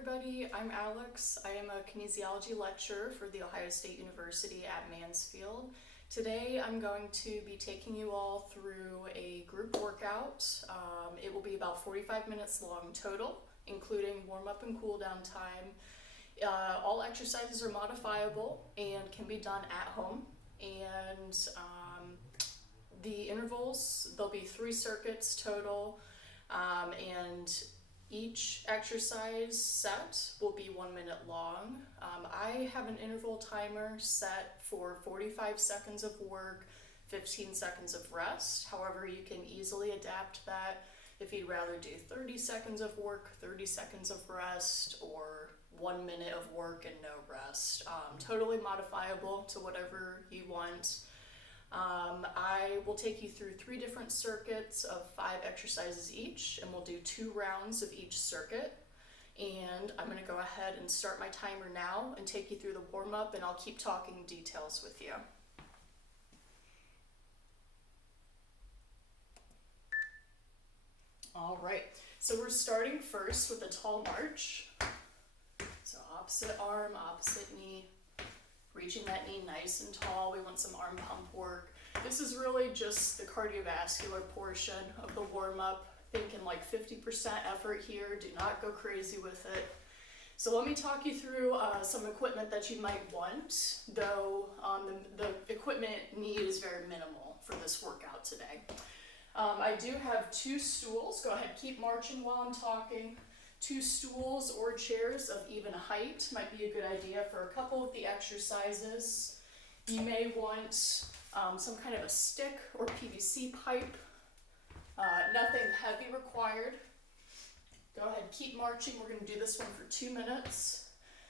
everybody, I'm Alex. I am a kinesiology lecturer for The Ohio State University at Mansfield. Today I'm going to be taking you all through a group workout. It will be about 45 minutes long total, including warm-up and cool-down time. All exercises are modifiable and can be done at home. And the intervals, there'll be 3 circuits total, and each exercise set will be 1 minute long. I have an interval timer set for 45 seconds of work, 15 seconds of rest. However, you can easily adapt that if you'd rather do 30 seconds of work, 30 seconds of rest, or 1 minute of work and no rest. Totally modifiable to whatever you want. I will take you through 3 different circuits of 5 exercises each, and we'll do 2 rounds of each circuit. And I'm going to go ahead and start my timer now and take you through the warm-up, and I'll keep talking details with you. All right, so we're starting first with a tall march. So opposite arm, opposite knee. Reaching that knee nice and tall. We want some arm pump work. This is really just the cardiovascular portion of the warm-up. Thinking like 50% effort here. Do not go crazy with it. So let me talk you through some equipment that you might want, though the equipment need is very minimal for this workout today. I do have 2 stools. Go ahead, keep marching while I'm talking. 2 stools or chairs of even height might be a good idea for a couple of the exercises. You may want some kind of a stick or PVC pipe. Nothing heavy required. Go ahead, keep marching. We're going to do this one for 2 minutes.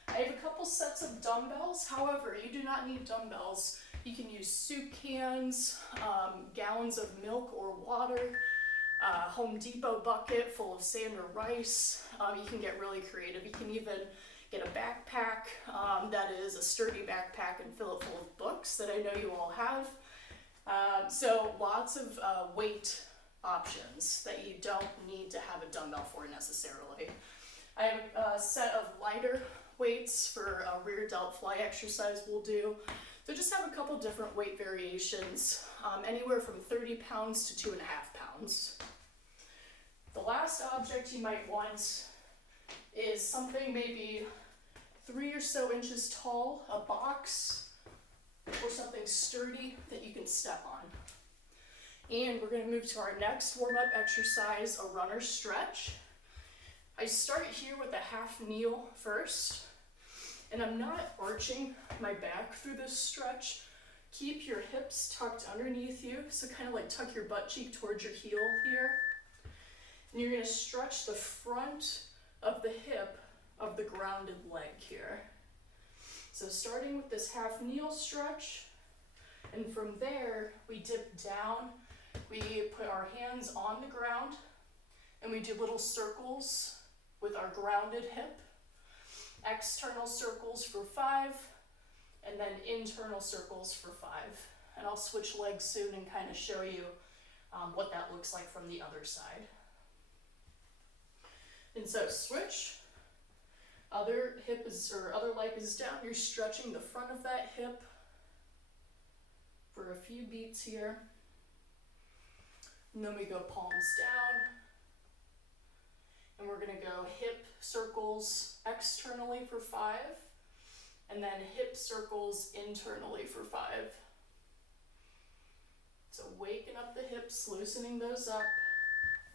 I have a couple sets of dumbbells. However, you do not need dumbbells. You can use soup cans, gallons of milk or water, Home Depot bucket full of sand or rice. You can get really creative. You can even get a backpack that is a sturdy backpack and fill it full of books that I know you all have. So lots of weight options that you don't need to have a dumbbell for necessarily. I have a set of lighter weights for a rear delt fly exercise we'll do. So just have a couple different weight variations, anywhere from 30 pounds to 2.5 pounds. The last object you might want is something maybe 3 or so inches tall, a box, or something sturdy that you can step on. And we're going to move to our next warm-up exercise, a runner stretch. I start here with a half kneel first, and I'm not arching my back through this stretch. Keep your hips tucked underneath you, so kind of like tuck your butt cheek towards your heel here. And you're going to stretch the front of the hip of the grounded leg here. So starting with this half kneel stretch, and from there we dip down. We put our hands on the ground, and we do little circles with our grounded hip. External circles for 5, and then internal circles for 5. And I'll switch legs soon and kind of show you what that looks like from the other side. And so switch, other leg is down. You're stretching the front of that hip for a few beats here. And then we go palms down. And we're going to go hip circles externally for 5, and then hip circles internally for 5. So waking up the hips, loosening those up.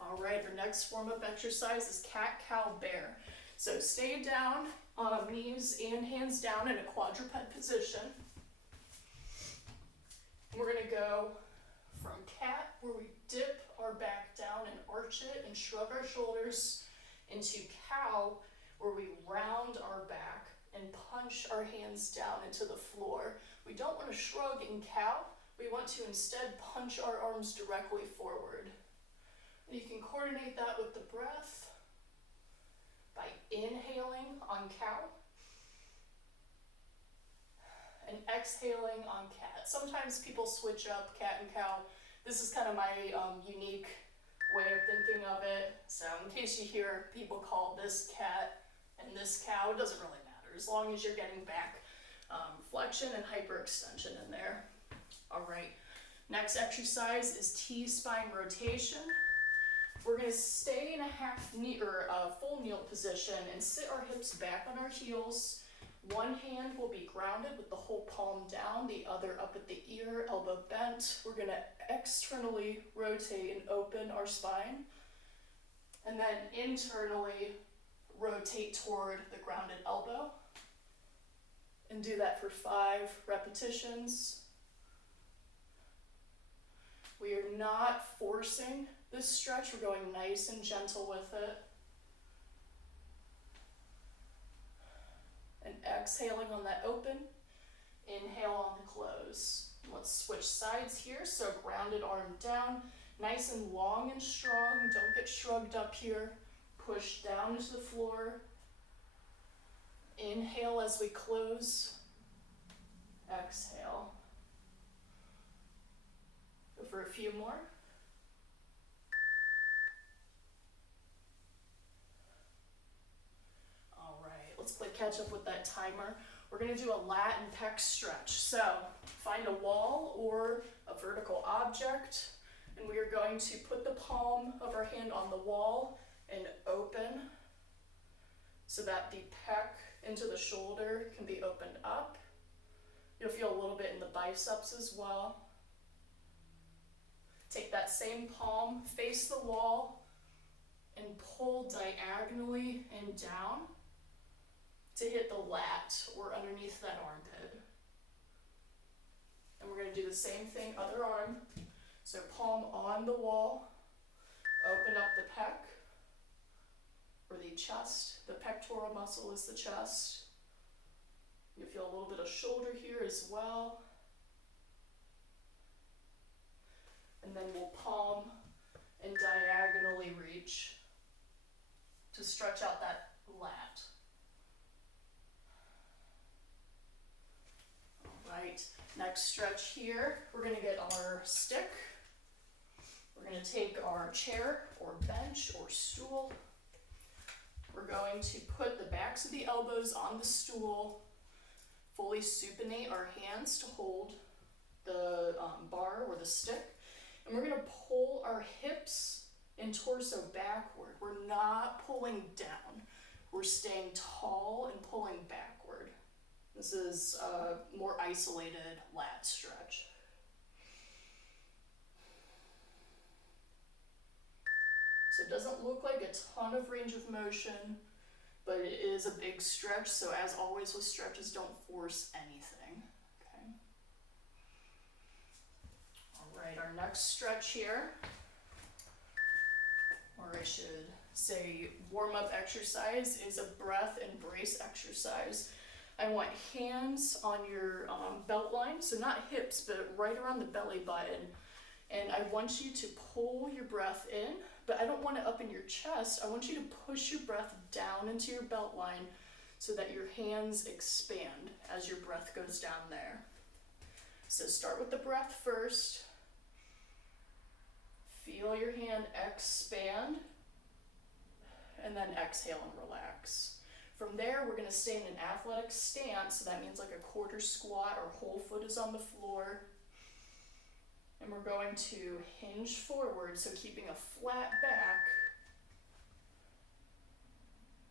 All right, our next warm-up exercise is cat, cow, bear. So stay down, knees and hands down in a quadruped position. We're going to go from cat, where we dip our back down and arch it and shrug our shoulders, into cow, where we round our back and punch our hands down into the floor. We don't want to shrug in cow. We want to instead punch our arms directly forward. You can coordinate that with the breath by inhaling on cow and exhaling on cat. Sometimes people switch up cat and cow. This is kind of my unique way of thinking of it. So in case you hear people call this cat and And this cow, it doesn't really matter as long as you're getting back flexion and hyperextension in there. All right, next exercise is T-spine rotation. We're going to stay in a half knee or a full kneel position and sit our hips back on our heels. One hand will be grounded with the whole palm down, the other up at the ear, elbow bent. We're going to externally rotate and open our spine, and then internally rotate toward the grounded elbow. And do that for 5 repetitions. We are not forcing this stretch, we're going nice and gentle with it. And exhaling on that open, inhale on the close. Let's switch sides here, so grounded arm down, nice and long and strong, don't get shrugged up here. Push down into the floor. Inhale as we close, exhale. Go for a few more. All right, let's play catch up with that timer. We're gonna do a lat and pec stretch. So find a wall or a vertical object, and we are going to put the palm of our hand on the wall and open so that the pec into the shoulder can be opened up. You'll feel a little bit in the biceps as well. Take that same palm, face the wall, and pull diagonally and down to hit the lat or underneath that armpit. And we're going to do the same thing, other arm. So palm on the wall, open up the pec or the chest. The pectoral muscle is the chest. You feel a little bit of shoulder here as well. And then we'll palm and diagonally reach to stretch out that lat. All right, next stretch here, we're gonna get our stick. We're gonna take our chair or bench or stool. We're going to put the backs of the elbows on the stool, fully supinate our hands to hold the bar or the stick. And we're gonna pull our hips and torso backward. We're not pulling down. We're staying tall and pulling backward. This is a more isolated lat stretch. So it doesn't look like a ton of range of motion, but it is a big stretch. So as always with stretches, don't force anything. Right, our next stretch here, or I should say warm-up exercise, is a breath and brace exercise. I want hands on your belt line, so not hips, but right around the belly button. And I want you to pull your breath in, but I don't want it up in your chest. I want you to push your breath down into your belt line so that your hands expand as your breath goes down there. So start with the breath first. Feel your hand expand, and then exhale and relax. From there, we're going to stay in an athletic stance, so that means like a quarter squat or whole foot is on the floor. And we're going to hinge forward, so keeping a flat back.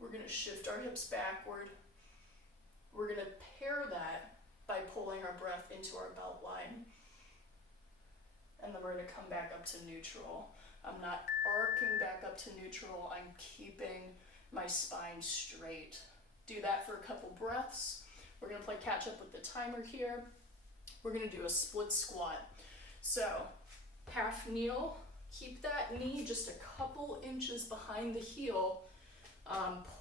We're going to shift our hips backward. We're going to pair that by pulling our breath into our belt line. And then we're going to come back up to neutral. I'm not arcing back up to neutral. I'm keeping my spine straight. Do that for a couple breaths. We're going to play catch up with the timer here. We're going to do a split squat. So half kneel. Keep that knee just a couple inches behind the heel.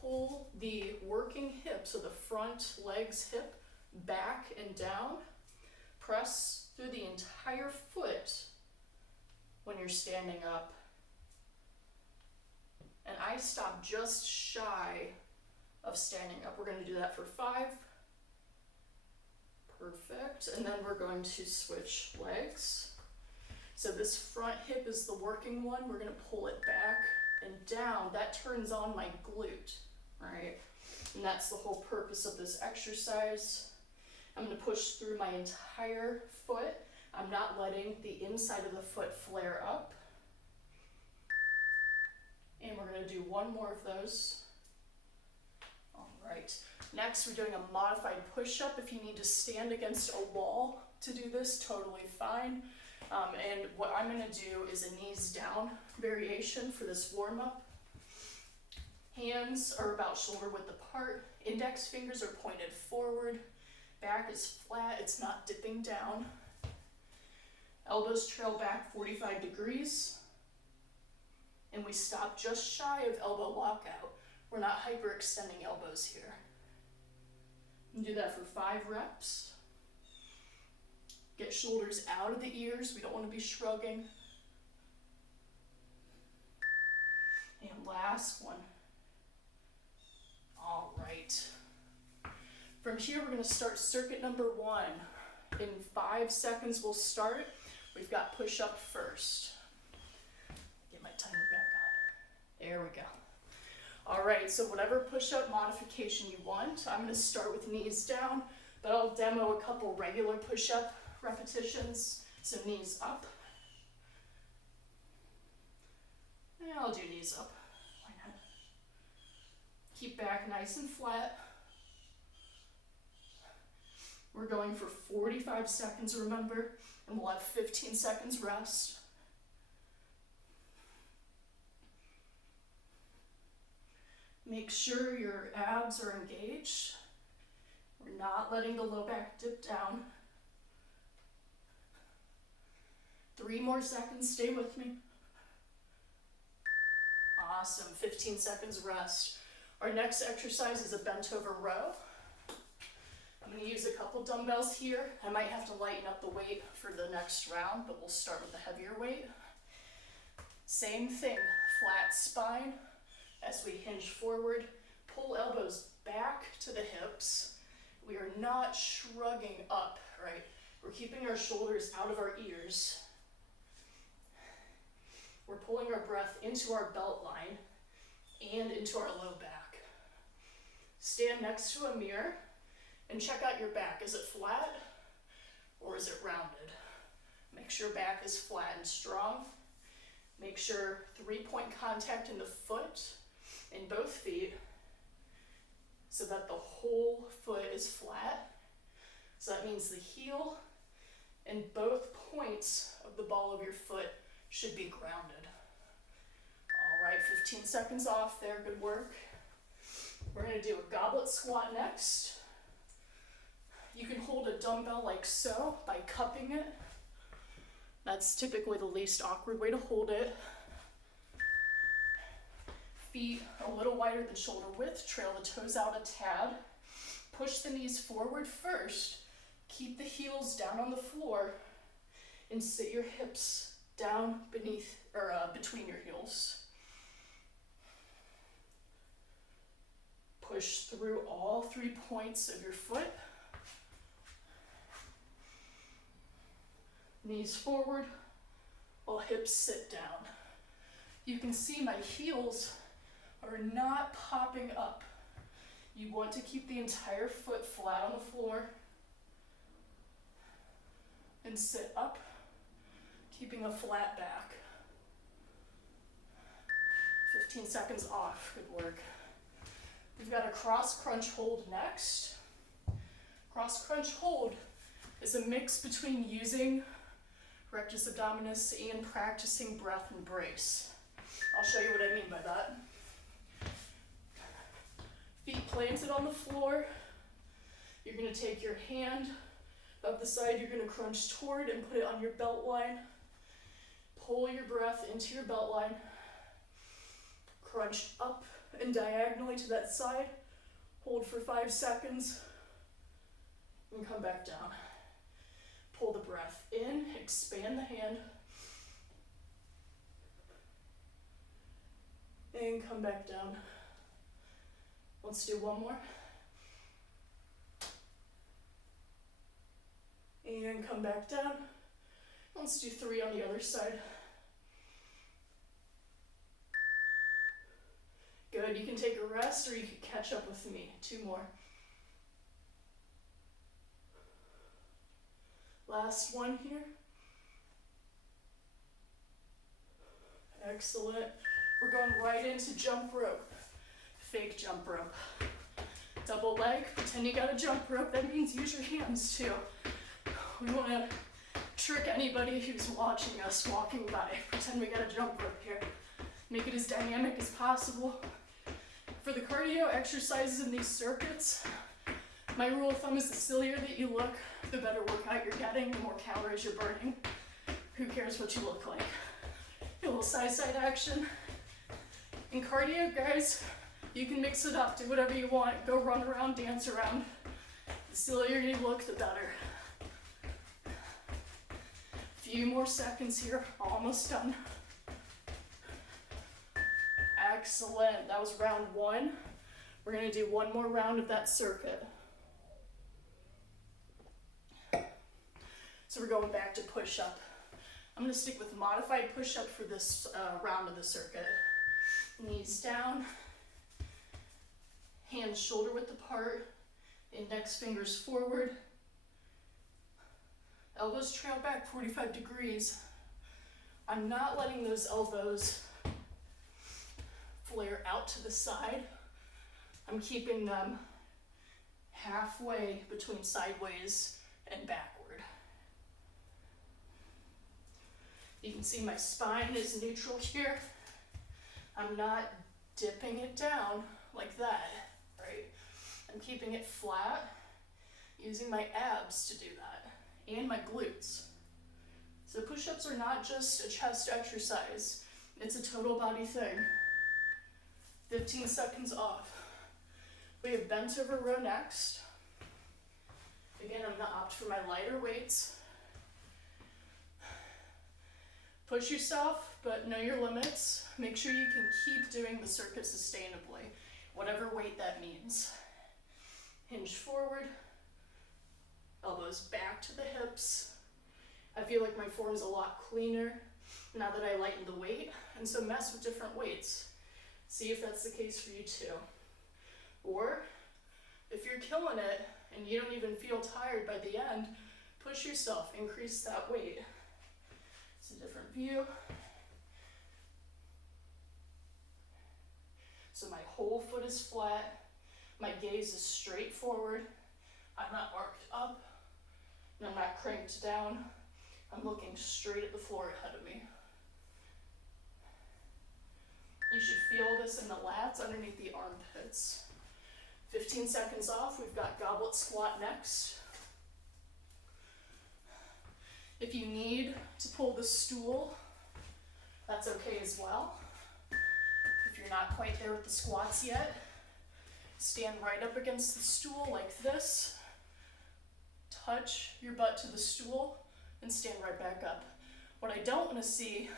Pull the working hip, so the front leg's hip, back and down. Press through the entire foot when you're standing up. And I stop just shy of standing up. We're going to do that for 5. Perfect. And then we're going to switch legs. So this front hip is the working one. We're going to pull it back and down. That turns on my glute, right? And that's the whole purpose of this exercise. I'm going to push through my entire foot. I'm not letting the inside of the foot flare up. And we're going to do one more of those. All right. Next, we're doing a modified push-up. If you need to stand against a wall to do this, totally fine. And what I'm going to do is a knees down variation for this warm-up. Hands are about shoulder width apart. Index fingers are pointed forward. Back is flat, it's not dipping down. Elbows trail back 45 degrees. And we stop just shy of elbow lockout. We're not hyperextending elbows here. And do that for 5 reps. Get shoulders out of the ears. We don't want to be shrugging. And last one. All right. From here, we're going to start circuit number 1. In 5 seconds, we'll start. We've got push-up first. Get my timer back on. There we go. All right, so whatever push-up modification you want, I'm going to start with knees down, but I'll demo a couple regular push-up repetitions. So knees up. And I'll do knees up. Why not? Keep back nice and flat. We're going for 45 seconds, remember, and we'll have 15 seconds rest. Make sure your abs are engaged. We're not letting the low back dip down. 3 more seconds, stay with me. Awesome, 15 seconds rest. Our next exercise is a bent over row. I'm going to use a couple dumbbells here. I might have to lighten up the weight for the next round, but we'll start with the heavier weight. Same thing, flat spine as we hinge forward. Pull elbows back to the hips. We are not shrugging up, right? We're keeping our shoulders out of our ears. We're pulling our breath into our belt line and into our low back. Stand next to a mirror and check out your back. Is it flat or is it rounded? Make sure back is flat and strong. Make sure 3-point contact in the foot, in both feet, so that the whole foot is flat. So that means the heel and both points of the ball of your foot should be grounded. All right, 15 seconds off there, good work. We're gonna do a goblet squat next. You can hold a dumbbell like so by cupping it. That's typically the least awkward way to hold it. Feet a little wider than shoulder width, trail the toes out a tad. Push the knees forward first. Keep the heels down on the floor and sit your hips down beneath or between your heels. Push through all 3 points of your foot. Knees forward while hips sit down. You can see my heels are not popping up. You want to keep the entire foot flat on the floor and sit up, keeping a flat back. 15 seconds off, good work. We've got a cross crunch hold next. Cross crunch hold is a mix between using rectus abdominis and practicing breath and brace. I'll show you what I mean by that. Feet planted on the floor. You're going to take your hand of the side you're going to crunch toward and put it on your belt line. Pull your breath into your belt line. Crunch up and diagonally to that side. Hold for 5 seconds and come back down. Pull the breath in, expand the hand, and come back down. Let's do one more. And come back down. Let's do 3 on the other side. Good, you can take a rest or you can catch up with me. 2 more. Last one here. Excellent. We're going right into jump rope. Fake jump rope. Double leg, pretend you got a jump rope. That means use your hands too. We want to trick anybody who's watching us walking by. Pretend we got a jump rope here. Make it as dynamic as possible. For the cardio exercises in these circuits, my rule of thumb is the sillier that you look, the better workout you're getting, the more calories you're burning. Who cares what you look like? A little side action. In cardio, guys, you can mix it up, do whatever you want. Go run around, dance around. The sillier you look, the better. Few more seconds here, almost done. Excellent, that was round 1. We're gonna do 1 more round of that circuit. So we're going back to push-up. I'm gonna stick with modified push-up for this round of the circuit. Knees down, hands shoulder width apart, index fingers forward, elbows trail back 45 degrees. I'm not letting those elbows flare out to the side. I'm keeping them halfway between sideways and backward. You can see my spine is neutral here. I'm not dipping it down like that, right? I'm keeping it flat, using my abs to do that, and my glutes. So push-ups are not just a chest exercise, it's a total body thing. 15 seconds off. We have bent over row next. Again, I'm gonna opt for my lighter weights. Push yourself, but know your limits. Make sure you can keep doing the circuit sustainably, whatever weight that means. Hinge forward, elbows back to the hips. I feel like my form's a lot cleaner now that I lightened the weight, and so mess with different weights. See if that's the case for you too. Or, if you're killing it and you don't even feel tired by the end, push yourself, increase that weight. It's a different view. So my whole foot is flat, my gaze is straight forward, I'm not arced up, and I'm not cranked down. I'm looking straight at the floor ahead of me. You should feel this in the lats underneath the armpits. 15 seconds off, we've got goblet squat next. If you need to pull the stool, that's okay as well. If you're not quite there with the squats yet, stand right up against the stool like this. Touch your butt to the stool and stand right back up. What I don't want to see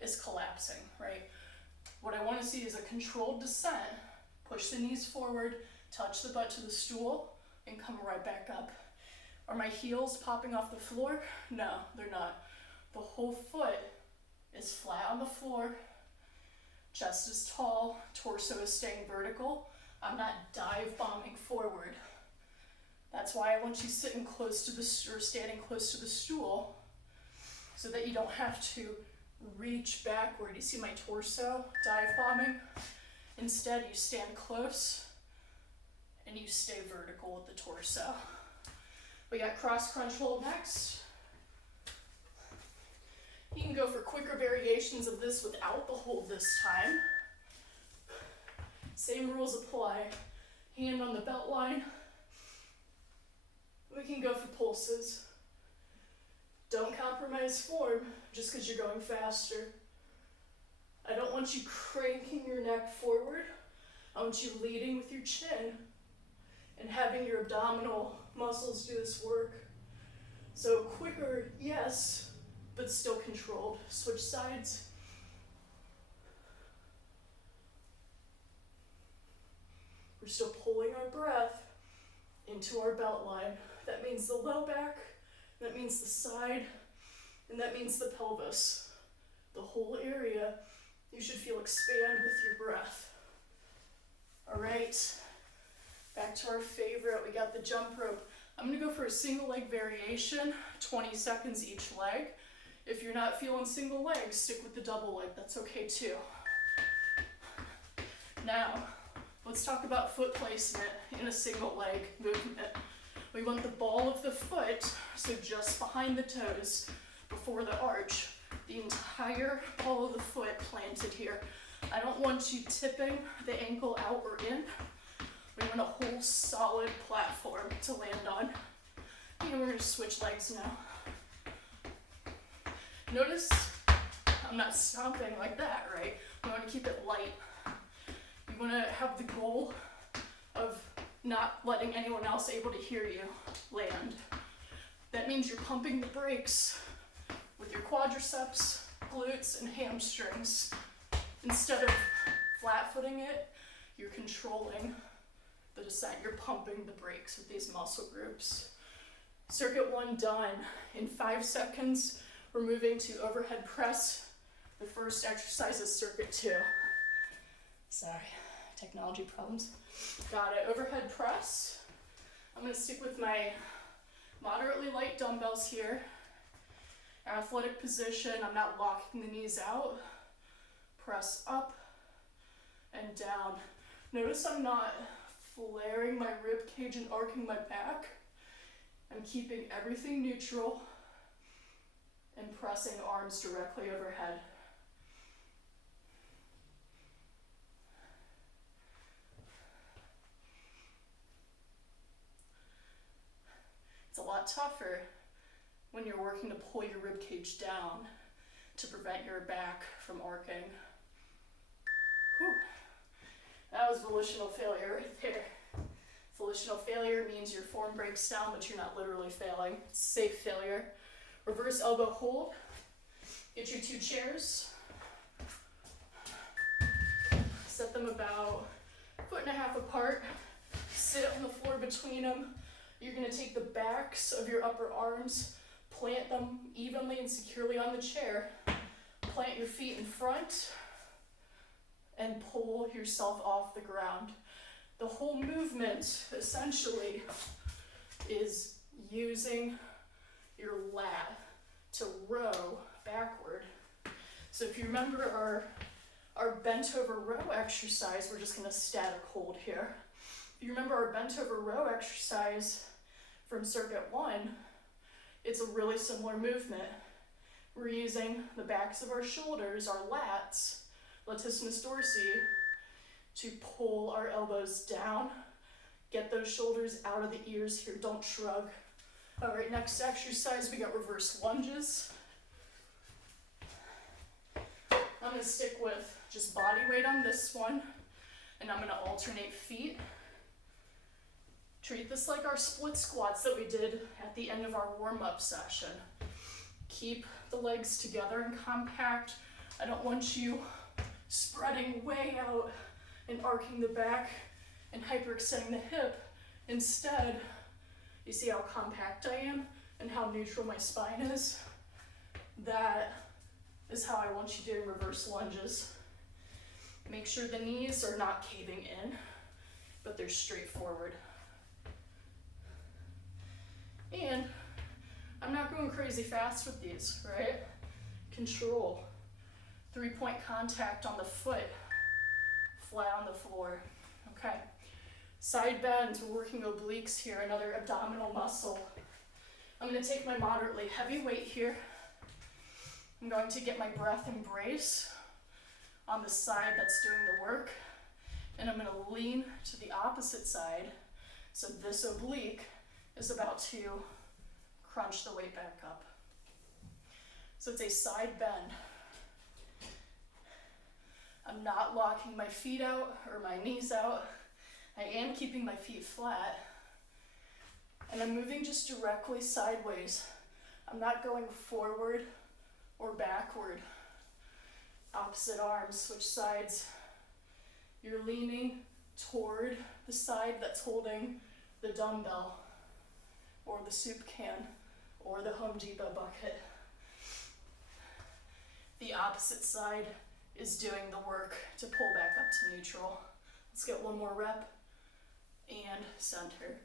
is collapsing, right? What I want to see is a controlled descent. Push the knees forward, touch the butt to the stool, and come right back up. Are my heels popping off the floor? No, they're not. The whole foot is flat on the floor, chest is tall, torso is staying vertical. I'm not dive bombing forward. That's why I want you sitting close to the, or standing close to the stool, so that you don't have to reach backward. You see my torso dive bombing? Instead, you stand close and you stay vertical with the torso. We got cross crunch hold next. You can go for quicker variations of this without the hold this time. Same rules apply. Hand on the belt line. We can go for pulses. Don't compromise form just because you're going faster. I don't want you cranking your neck forward. I want you leading with your chin and having your abdominal muscles do this work. So quicker, yes, but still controlled. Switch sides. We're still pulling our breath into our belt line. That means the low back, that means the side, and that means the pelvis. The whole area you should feel expand with your breath. right, back to our favorite, we got the jump rope. I'm gonna go for a single leg variation, 20 seconds each leg. If you're not feeling single legs, stick with the double leg, that's okay too. Now, let's talk about foot placement in a single leg movement. We want the ball of the foot, so just behind the toes, before the arch, the entire ball of the foot planted here. I don't want you tipping the ankle out or in. We want a whole solid platform to land on. And we're gonna switch legs now. Notice I'm not stomping like that, right? We wanna keep it light. You wanna have the goal of not letting anyone else able to hear you land. That means you're pumping the brakes with your quadriceps, glutes, and hamstrings. Instead of flat-footing it, you're controlling the descent. You're pumping the brakes with these muscle groups. Circuit 1 done. In 5 seconds, we're moving to overhead press. The first exercise is circuit 2. Sorry, technology problems. Got it, overhead press. I'm gonna stick with my moderately light dumbbells here. Athletic position, I'm not locking the knees out. Press up and down. Notice I'm not flaring my rib cage and arcing my back. I'm keeping everything neutral and pressing arms directly overhead. It's a lot tougher when you're working to pull your rib cage down to prevent your back from arcing. Whew. That was volitional failure right there. Volitional failure means your form breaks down, but you're not literally failing. It's safe failure. Reverse elbow hold. Get your 2 chairs. Set them about 1.5 feet apart. Sit on the floor between them. You're gonna take the backs of your upper arms, plant them evenly and securely on the chair. Plant your feet in front and pull yourself off the ground. The whole movement essentially is using your lat to row backward. So if you remember our bent over row exercise, we're just gonna static hold here. If you remember our bent over row exercise from circuit 1, it's a really similar movement. We're using the backs of our shoulders, our lats, latissimus dorsi, to pull our elbows down. Get those shoulders out of the ears here, don't shrug. All right, next exercise, we got reverse lunges. I'm gonna stick with just body weight on this one, and I'm gonna alternate feet. Treat this like our split squats that we did at the end of our warm-up session. Keep the legs together and compact. I don't want you spreading way out and arcing the back and hyperextending the hip. Instead, you see how compact I am and how neutral my spine is? That is how I want you doing reverse lunges. Make sure the knees are not caving in, but they're straight forward. And I'm not going crazy fast with these, right? Control. 3-point contact on the foot, flat on the floor. Okay. Side bends, we're working obliques here, another abdominal muscle. I'm gonna take my moderately heavy weight here. I'm going to get my breath embrace on the side that's doing the work. And I'm gonna lean to the opposite side. So this oblique is about to crunch the weight back up. So it's a side bend. I'm not locking my feet out or my knees out. I am keeping my feet flat. And I'm moving just directly sideways. I'm not going forward or backward. Opposite arms, switch sides. You're leaning toward the side that's holding the dumbbell or the soup can or the Home Depot bucket. The opposite side is doing the work to pull back up to neutral. Let's Let's get one more rep and center.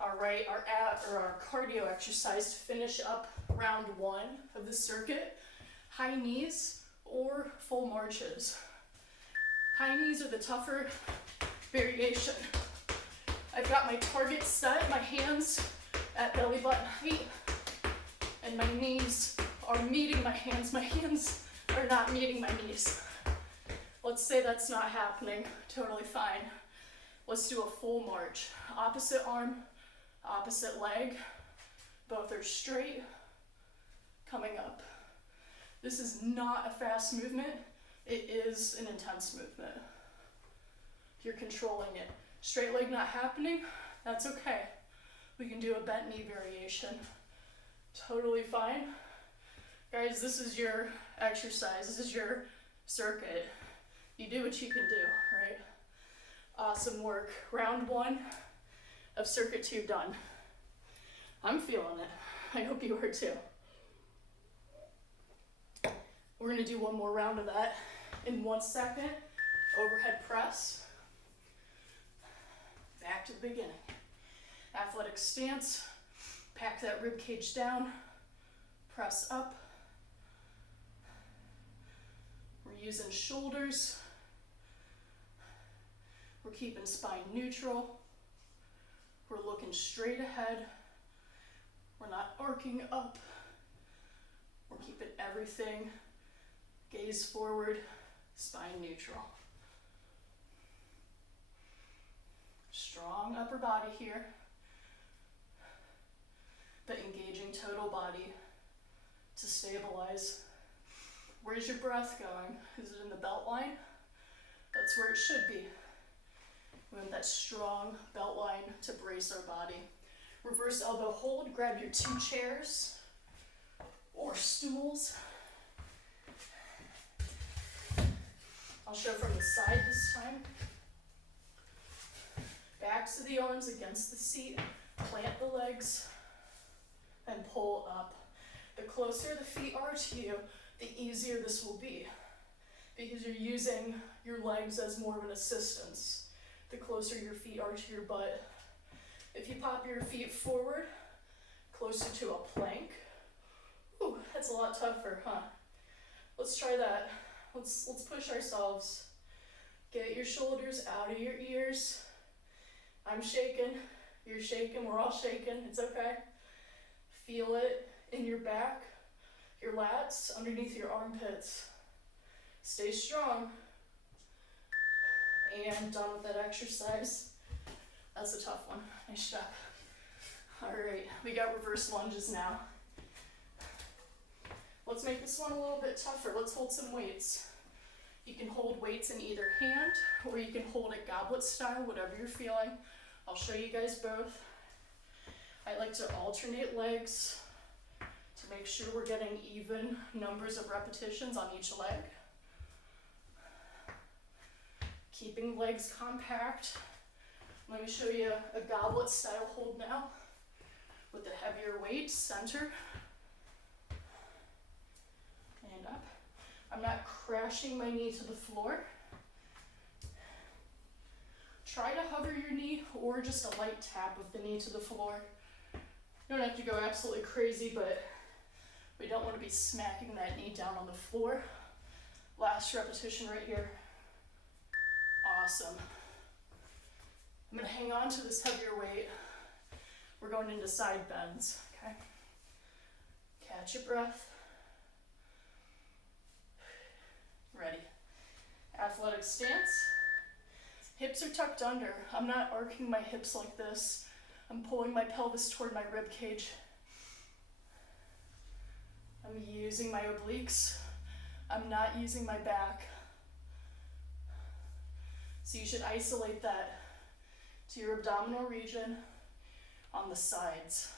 All right, our cardio exercise to finish up round 1 of the circuit, high knees or full marches. High knees are the tougher variation. I've got my target set, my hands at belly button height, and my knees are meeting my hands. My hands are not meeting my knees. Let's say that's not happening, totally fine. Let's do a full march. Opposite arm, opposite leg, both are straight, coming up. This is not a fast movement, it is an intense movement. You're controlling it. Straight leg not happening, that's okay. We can do a bent knee variation. Totally fine. Guys, this is your exercise, this is your circuit. You do what you can do, right? Awesome work. Round 1 of circuit 2 done. I'm feeling it. I hope you are too. We're gonna do one more round of that in 1 second. Overhead press. Back to the beginning. Athletic stance. Pack that rib cage down. Press up. We're using shoulders. We're keeping spine neutral. We're looking straight ahead. We're not arcing up. We're keeping everything gaze forward, spine neutral. Strong upper body here, but engaging total body to stabilize. Where's your breath going? Is it in the belt line? That's where it should be. We want that strong belt line to brace our body. Reverse elbow hold, grab your 2 chairs or stools. I'll show from the side this time. Backs of the arms against the seat, plant the legs, and pull up. The closer the feet are to you, the easier this will be, because you're using your legs as more of an assistance. The closer your feet are to your butt. If you pop your feet forward, closer to a plank, ooh, that's a lot tougher, huh? Let's try that. Let's push ourselves. Get your shoulders out of your ears. I'm shaking, you're shaking, we're all shaking, it's okay. Feel it in your back, your lats, underneath your armpits. Stay strong. And done with that exercise. That's a tough one. Nice job. All right, we got reverse lunges now. Let's make this one a little bit tougher. Let's hold some weights. You can hold weights in either hand, or you can hold it goblet style, whatever you're feeling. I'll show you guys both. I like to alternate legs to make sure we're getting even numbers of repetitions on each leg. Keeping legs compact. Let me show you a goblet style hold now with the heavier weight, center and up. I'm not crashing my knee to the floor. Try to hover your knee or just a light tap of the knee to the floor. You don't have to go absolutely crazy, but we don't want to be smacking that knee down on the floor. Last repetition right here. Awesome. I'm going to hang on to this heavier weight. We're going into side bends, okay? Catch your breath. Ready. Athletic stance. Hips are tucked under. I'm not arcing my hips like this. I'm pulling my pelvis toward my rib cage. I'm using my obliques. I'm not using my back. So you should isolate that to your abdominal region on the sides.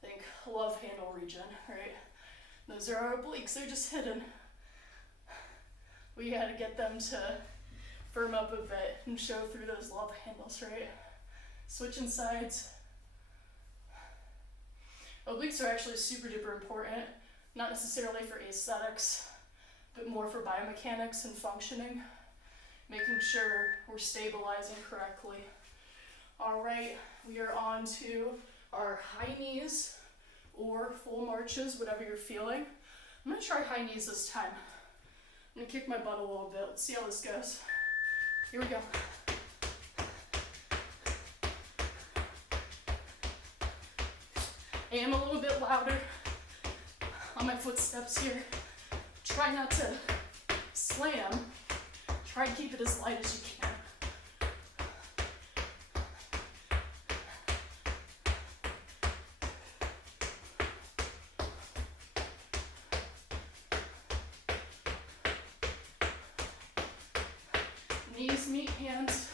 Think love handle region, right? Those are our obliques, they're just hidden. We gotta get them to firm up a bit and show through those love handles, right? Switching sides. Obliques are actually super duper important, not necessarily for aesthetics, but more for biomechanics and functioning. making sure we're stabilizing correctly. All right, we are on to our high knees or full marches, whatever you're feeling. I'm gonna try high knees this time. I'm gonna kick my butt a little bit. Let's see how this goes. Here we go. I am a little bit louder on my footsteps here. Try not to slam. Try and keep it as light as you can. Knees meet hands.